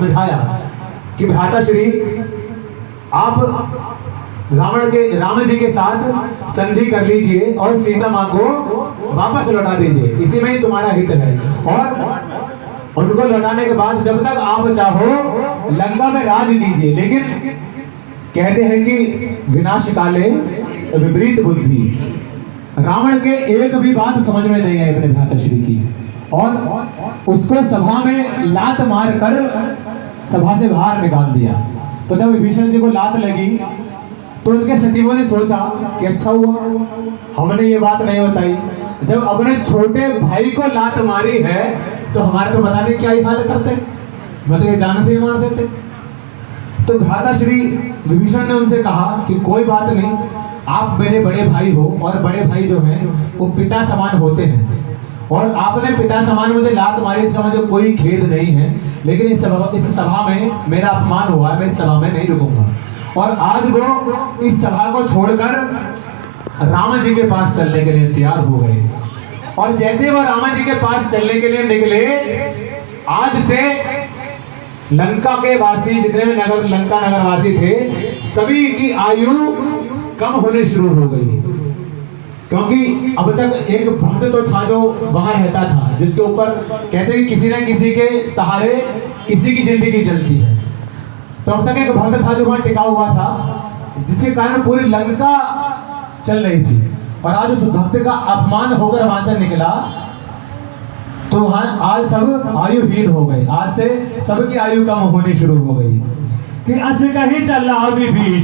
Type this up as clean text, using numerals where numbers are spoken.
समझाया कि भ्राता श्री, आप राम जी के साथ संधि कर लीजिए और सीता माँ को वापस लौटा दीजिए, इसी में ही तुम्हारा हित है। और उनको लौटाने के बाद जब तक आप चाहो लंका में राज कीजिए, लेकिन कहते हैं कि विनाश काले विपरीत बुद्धि, रावण के एक भी बात समझ में नहीं आई अपने भ्राताश्री की, और उसको सभा में लात मार कर सभा से बाहर निकाल दिया। तो जब विभीषण जी को लात लगी तो उनके सचिवों ने सोचा कि अच्छा हुआ हमने ये बात नहीं बताई, जब अपने छोटे भाई को लात मारी है तो हमारे तो पता नहीं क्या ही हाल करते, मतलब ये जान से ही मार देते। तो भ्राताश्री विभीषण ने उनसे कहा कि कोई बात नहीं, आप मेरे बड़े भाई हो और बड़े भाई जो हैं वो पिता समान होते हैं, और आपने पिता समान मुझे लात मारी, इसका मुझे कोई खेद नहीं है, लेकिन इस सभा में मेरा अपमान हुआ है, मैं इस सभा में नहीं रुकूंगा। और आज वो इस सभा को छोड़कर राम जी के पास चलने के लिए तैयार हो गए। और जैसे वो राम जी के पास चलने के लिए निकले, आज से लंका के वासी जितने भी लंका नगर वासी थे, सभी की आयु कम होने शुरू हो गई, क्योंकि अब तक एक भक्त तो था जो वहां रहता था, जिसके ऊपर कहते हैं किसी न किसी के सहारे किसी की जिंदगी चलती है। तो अब तक एक भक्त था जो वहां टिका हुआ था, जिसके कारण पूरी लंका चल रही थी, और आज उस भक्त का अपमान होकर वहां से निकला तो वहां आज सब आयुहीन हो गए, आज से सबकी आयु कम होनी शुरू हो गई कि अस कहीं चला विभीषण।